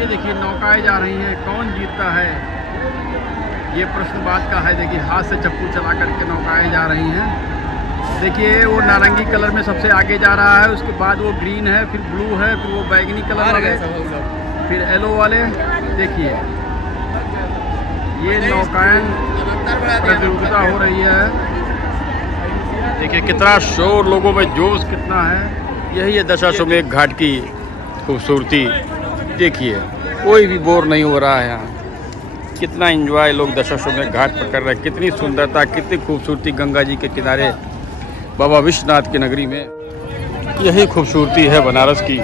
ये देखिए नौकाएं जा रही हैं, कौन जीतता है ये प्रश्न बात का है। देखिए हाथ से चप्पू चला करके नौकाएं जा रही हैं। देखिए वो नारंगी कलर में सबसे आगे जा रहा है, उसके बाद वो ग्रीन है, फिर ब्लू है, फिर वो बैगनी कलर वाले, फिर येलो वाले। देखिए ये नौकायन प्रतियोगिता हो रही है। देखिए कितना शोर, लोगों में जोश कितना है। यही है दशाश्वमेध घाट की खूबसूरती। देखिए कोई भी बोर नहीं हो रहा है यहाँ। कितना एंजॉय लोग दशाश्वमेध घाट पर कर रहे हैं। कितनी सुंदरता, कितनी खूबसूरती गंगा जी के किनारे बाबा विश्वनाथ की नगरी में। यही खूबसूरती है बनारस की।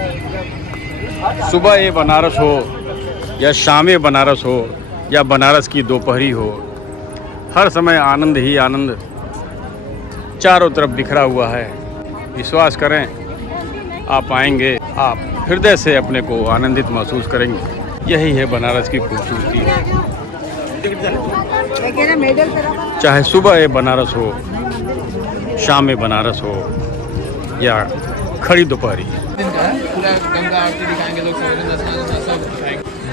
सुबह ये बनारस हो या शाम बनारस हो या बनारस की दोपहरी हो, हर समय आनंद ही आनंद चारों तरफ बिखरा हुआ है। विश्वास करें, आप आएंगे, आप हृदय से अपने को आनंदित महसूस करेंगे। यही है बनारस की खूबसूरती। चाहे सुबह ये बनारस हो, शाम में बनारस हो या खड़ी दोपहरी। गंगा आरती दिखाएंगे लोग,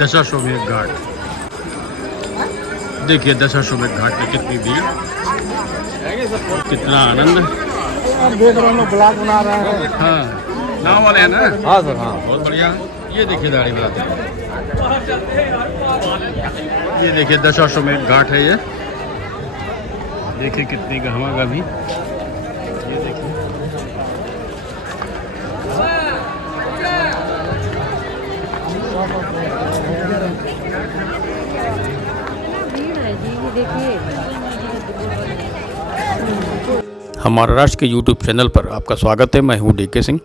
दशाश्वमेध घाट। देखिए दशाश्वमेध घाट में कितनी भीड़, कितना आनंद। देख रहे हैं ब्लॉग बना रहे हैं। हाँ नाव वाले हैं ना। हाँ सर, हाँ बहुत बढ़िया। ये देखिए दाढ़ी बनाते हैं। ये देखिए दशाश्वमेध घाट है ये। देखिए कितनी गहमा गहमी। ये देखिए हमारा राष्ट्र के YouTube चैनल पर आपका स्वागत है। मैं हूं DK सिंह।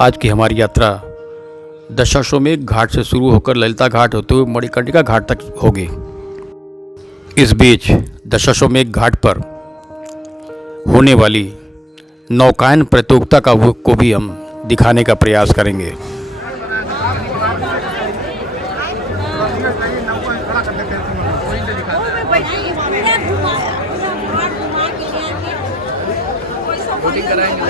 आज की हमारी यात्रा दशाश्वमेध घाट से शुरू होकर ललिता घाट होते हुए मणिकर्णिका घाट तक होगी। इस बीच दशाश्वमेध घाट पर होने वाली नौकायन प्रतियोगिता को भी हम दिखाने का प्रयास करेंगे। बोटिंग कराएंगे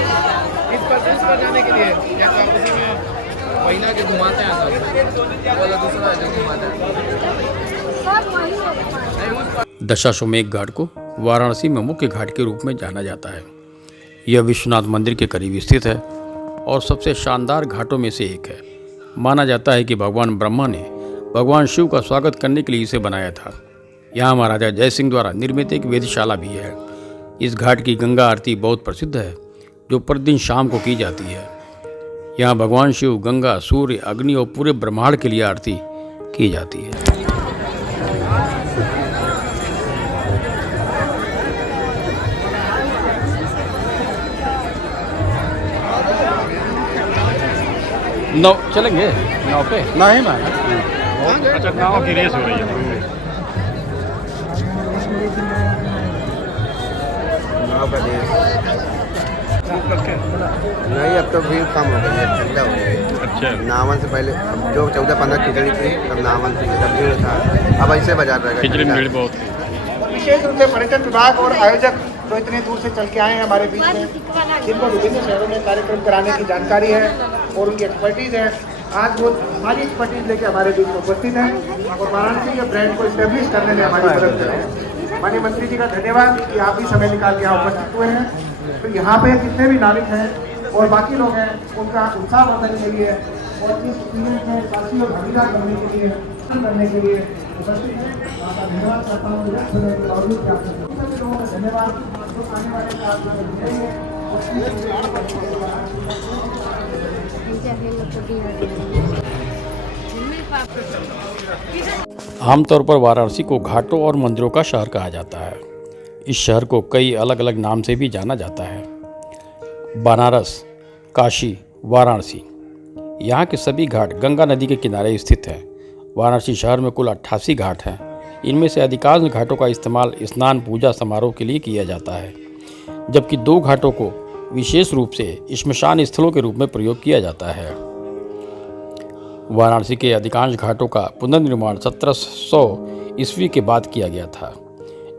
इस पर जाने के लिए या आपस में पहिला के घुमाते हैं सब, वाला दूसरा जो घुमाता है। दशाश्वमेध घाट को वाराणसी में मुख्य घाट के रूप में जाना जाता है। यह विश्वनाथ मंदिर के करीब स्थित है और सबसे शानदार घाटों में से एक है। माना जाता है कि भगवान ब्रह्मा ने भगवान शिव का स्वागत करने के लिए इसे बनाया था। यहाँ महाराजा जय सिंह द्वारा निर्मित एक वेधशाला भी है। इस घाट की गंगा आरती बहुत प्रसिद्ध है, जो प्रतिदिन शाम को की जाती है। यहाँ भगवान शिव, गंगा, सूर्य, अग्नि और पूरे ब्रह्मांड के लिए आरती की जाती है। नाव चलेंगे, नाव पे नहीं मैं अच्छा नाव की रेस हो रही है। नहीं, अब तो भीड़ कम हो गई है, ठंडा हो गई है। अच्छा नावन से पहले अब जो 14-15 खिचड़ी थी, तब नावन से तब भीड़ था। अब ऐसे बाजार रहेगा। खिचड़ी में भीड़ बहुत थी। विशेष रूप से पर्यटन विभाग और आयोजक जो इतनी दूर से चल के आए हैं हमारे बीच में, जिनको विभिन्न शहरों में कार्यक्रम कराने की जानकारी है और उनकी एक्सपर्टीज़ है, आज वो हमारी एक्सपर्टीज लेके हमारे बीच में उपस्थित हैं और वाराणसी के ब्रांड को इस्टेब्लिश करने में हमारी मदद करें। माननीय मंत्री जी का धन्यवाद कि आप भी समय निकाल के यहाँ उपस्थित हुए हैं। तो यहाँ पे जितने भी नागरिक हैं और बाकी लोग हैं, उनका उत्साह बढ़ाने के लिए और इस इवेंट में साथी और भागीदार करने के लिए उपस्थित हैं। आपका धन्यवाद करता हूँ। सभी लोगों का धन्यवाद। जो आने वाले साल में मिलेंगे आमतौर पर वाराणसी को घाटों और मंदिरों का शहर कहा जाता है। इस शहर को कई अलग अलग नाम से भी जाना जाता है। बनारस, काशी, वाराणसी, यहाँ के सभी घाट गंगा नदी के किनारे स्थित हैं। वाराणसी शहर में कुल 88 घाट हैं। इनमें से अधिकांश घाटों का इस्तेमाल स्नान, पूजा, समारोह के लिए किया जाता है, जबकि 2 घाटों को विशेष रूप से श्मशान स्थलों के रूप में प्रयोग किया जाता है। वाराणसी के अधिकांश घाटों का पुनर्निर्माण 1700 ईस्वी के बाद किया गया था,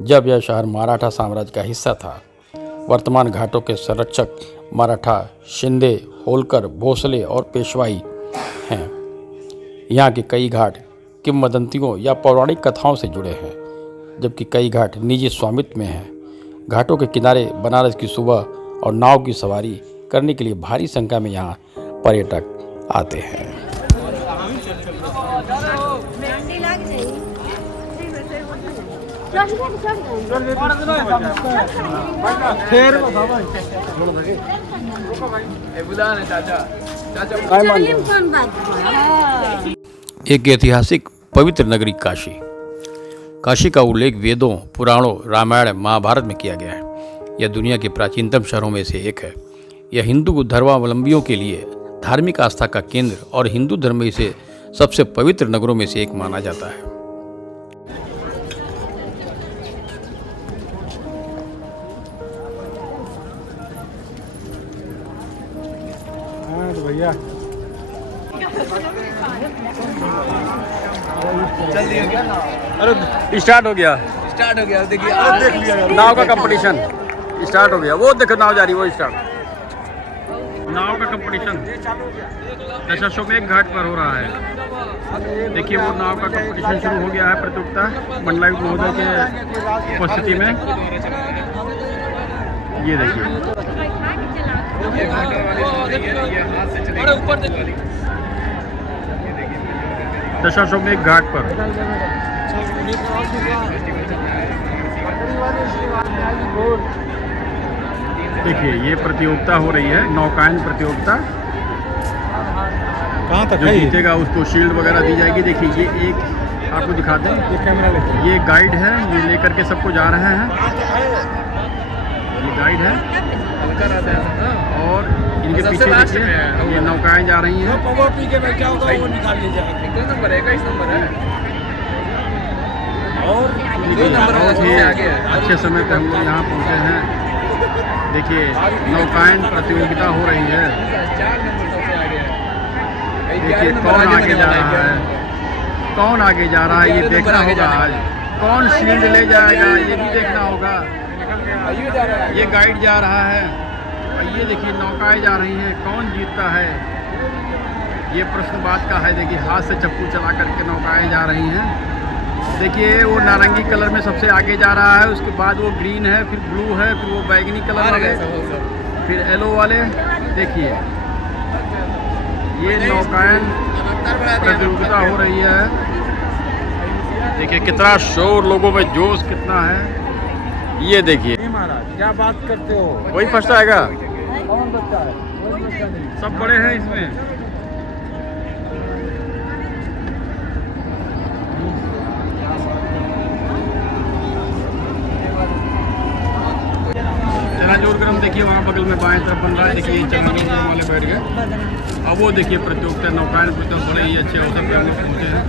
जब यह शहर मराठा साम्राज्य का हिस्सा था। वर्तमान घाटों के संरक्षक मराठा, शिंदे, होलकर, भोसले और पेशवाई हैं। यहाँ के कई घाट किंवदंतियों या पौराणिक कथाओं से जुड़े हैं, जबकि कई घाट निजी स्वामित्व में हैं। घाटों के किनारे बनारस की सुबह और नाव की सवारी करने के लिए भारी संख्या में यहाँ पर्यटक आते हैं। एक ऐतिहासिक पवित्र नगरी काशी। काशी का उल्लेख वेदों, पुराणों, रामायण, महाभारत में किया गया है। यह दुनिया के प्राचीनतम शहरों में से एक है। यह हिंदू धर्मावलंबियों के लिए धार्मिक आस्था का केंद्र और हिंदू धर्म में इसे सबसे पवित्र नगरों में से एक माना जाता है। भैया चल दिया क्या? अरे स्टार्ट हो गया, देखिए देख लिया नाव का कंपटीशन स्टार्ट हो गया। वो देखो नाव जा रही, वो स्टार्ट नाव का कंपटीशन दशाश्वमेध घाट पर हो रहा है। देखिए वो नाव का कंपटीशन शुरू हो गया है। प्रतियोगिता मंडलायुक्त महोदय के उपस्थिति में। ये देखिए दशाश्वमेध घाट पर देखिए ये प्रतियोगिता हो रही है, नौकायन प्रतियोगिता। कहाँ तक जो जीतेगा उसको शील्ड वगैरह दी जाएगी। देखिए ये एक आपको दिखाते हैं, ये गाइड है, ये लेकर के सबको जा रहे हैं। ये गाइड है और इनके पीछे देखिए ये नौकाएं जा रही हैं। बहुत ही अच्छे समय पे हम लोग यहाँ पहुँचे हैं। देखिए नौकायन प्रतियोगिता हो रही है। देखिए कौन आगे जा रहा है, कौन आगे जा रहा है ये देखना होगा। आज कौन शील्ड ले जाएगा ये भी देखना होगा। ये गाइड जा रहा है और ये देखिए नौकाएं जा रही हैं। कौन जीतता है ये प्रश्न बात का है। देखिए हाथ से चप्पू चला करके नौकाएं जा रही हैं। देखिए वो नारंगी कलर में सबसे आगे जा रहा है, उसके बाद वो ग्रीन है, फिर ब्लू है, फिर वो बैगनी कलर वाले, फिर येलो वाले। देखिए ये नौकायन प्रतियोगिता हो रही है। देखिए कितना शोर, लोगों में जोश कितना है। ये देखिए क्या बात करते हो, वही फर्स्ट आएगा। कौन बच्चा है? सब बड़े हैं इसमें। चनाजोर ग्राम देखिए वहाँ बगल में बाएं तरफ बन रहा है। देखिए चनाजोर ग्राम वाले बैठ गए। अब वो देखिए प्रतियोगिता नौकायन प्रतियोगिता बड़े ही अच्छे अवसर पर हम लोग पहुँचे हैं।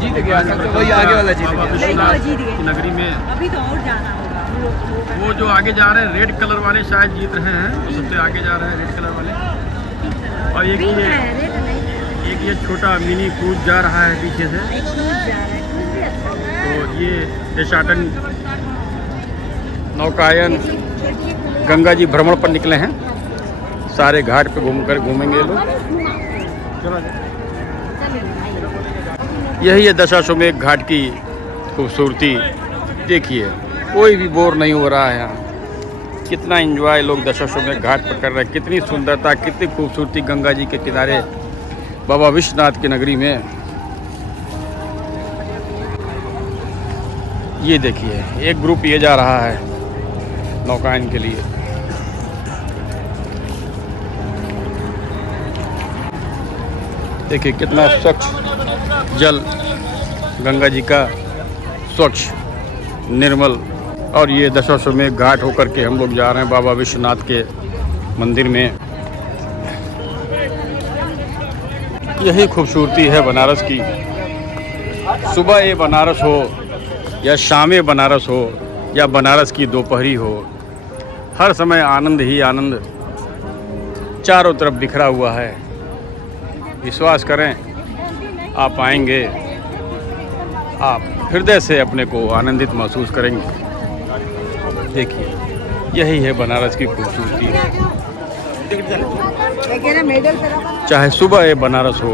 जीत गया, वही आगे वाला जीत गया। विश्वनाथ की नगरी में अभी तो और जाना होगा। वो जो आगे जा रहे हैं रेड कलर वाले शायद जीत रहे हैं। वो सबसे आगे जा रहे हैं रेड कलर वाले। और एक ये छोटा मिनी क्रूज जा रहा है पीछे से। तो ये देशाटन नौकायन गंगा जी भ्रमण पर निकले हैं। सारे घाट पे घूमेंगे लोग। यही है दशाश्वमेध घाट की खूबसूरती। देखिए कोई भी बोर नहीं हो रहा है यहाँ। कितना एंजॉय लोग दशाश्वमेध घाट पर कर रहे हैं। कितनी सुंदरता, कितनी खूबसूरती गंगा जी के किनारे बाबा विश्वनाथ की नगरी में। ये देखिए एक ग्रुप ये जा रहा है नौकायन के लिए। देखिए कितना स्वच्छ जल, गंगा जी का स्वच्छ निर्मल। और ये दशाश्वमेध घाट होकर के हम लोग जा रहे हैं बाबा विश्वनाथ के मंदिर में। यही खूबसूरती है बनारस की। सुबह ये बनारस हो या शाम बनारस हो या बनारस की दोपहरी हो, हर समय आनंद ही आनंद चारों तरफ बिखरा हुआ है। विश्वास करें आप आएंगे, आप हृदय से अपने को आनंदित महसूस करेंगे। देखिए यही है बनारस की खूबसूरती। चाहे सुबह ये बनारस हो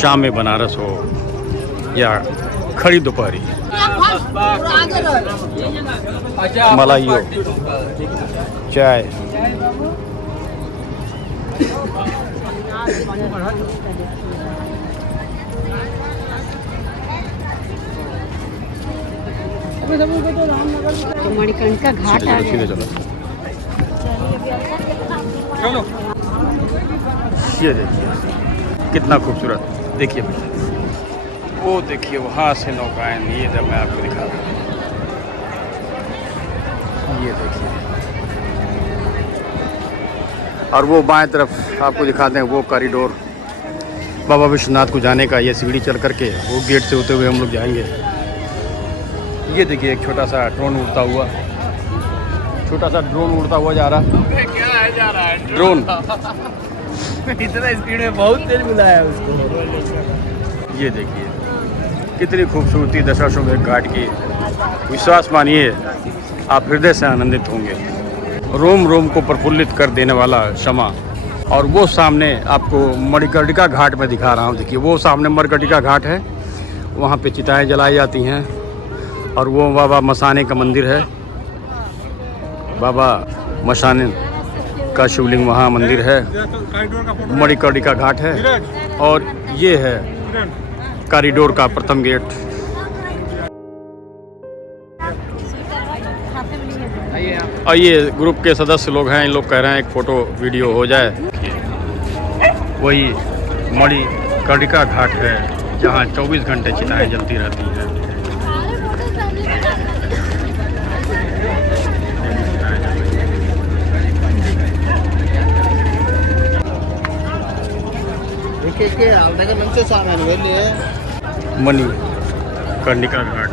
शाम में बनारस हो या खड़ी दोपहरी, मलाई हो, चाय, तो मणिकर्णिका घाट आ सीधे गया। चलो। ये देखिए कितना खूबसूरत, देखिए वो देखिए वहाँ से नौकाएं, ये जब मैं आपको दिखा रहा हूँ, ये देखिए, और वो बाएं तरफ आपको दिखाते हैं वो कॉरिडोर बाबा विश्वनाथ को जाने का, ये सीढ़ी चल करके वो गेट से होते हुए हम लोग जाएंगे। ये देखिए एक छोटा सा ड्रोन उड़ता हुआ, छोटा सा ड्रोन उड़ता हुआ जा रहा, क्या है जा रहा है ड्रोन। इतना स्पीड में बहुत तेज बुलाया उसको। ये देखिए कितनी खूबसूरती दशाश्वमेध घाट की, विश्वास मानिए आप हृदय से आनंदित होंगे। रोम रोम को प्रफुल्लित कर देने वाला क्षमा। और वो सामने आपको मणिकर्णिका घाट में दिखा रहा हूँ, देखिए वो सामने मणिकर्णिका घाट है, वहाँ पे चिताएं जलाई जाती हैं, और वो बाबा मसाने का मंदिर है, बाबा मसाने का शिवलिंग वहाँ मंदिर है, मणिकर्णिका घाट है, और ये है कॉरिडोर का प्रथम गेट। और ये ग्रुप के सदस्य लोग हैं, इन लोग कह रहे हैं एक फ़ोटो वीडियो हो जाए। वही मणिकर्णिका घाट है जहाँ 24 घंटे चिताएं जलती रहती हैं। मणिकर्णिका घाट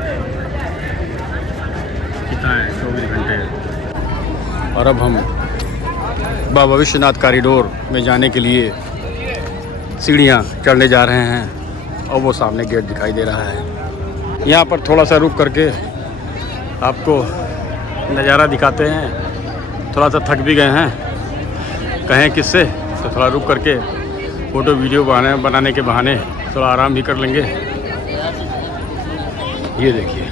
चिताएं 24 घंटे। और अब हम बाबा विश्वनाथ कॉरिडोर में जाने के लिए सीढ़ियाँ चढ़ने जा रहे हैं, और वो सामने गेट दिखाई दे रहा है। यहाँ पर थोड़ा सा रुक करके आपको नज़ारा दिखाते हैं। थोड़ा सा थक भी गए हैं, कहें किससे, तो थोड़ा रुक करके फ़ोटो वीडियो बनाने के बहाने थोड़ा आराम भी कर लेंगे। ये देखिए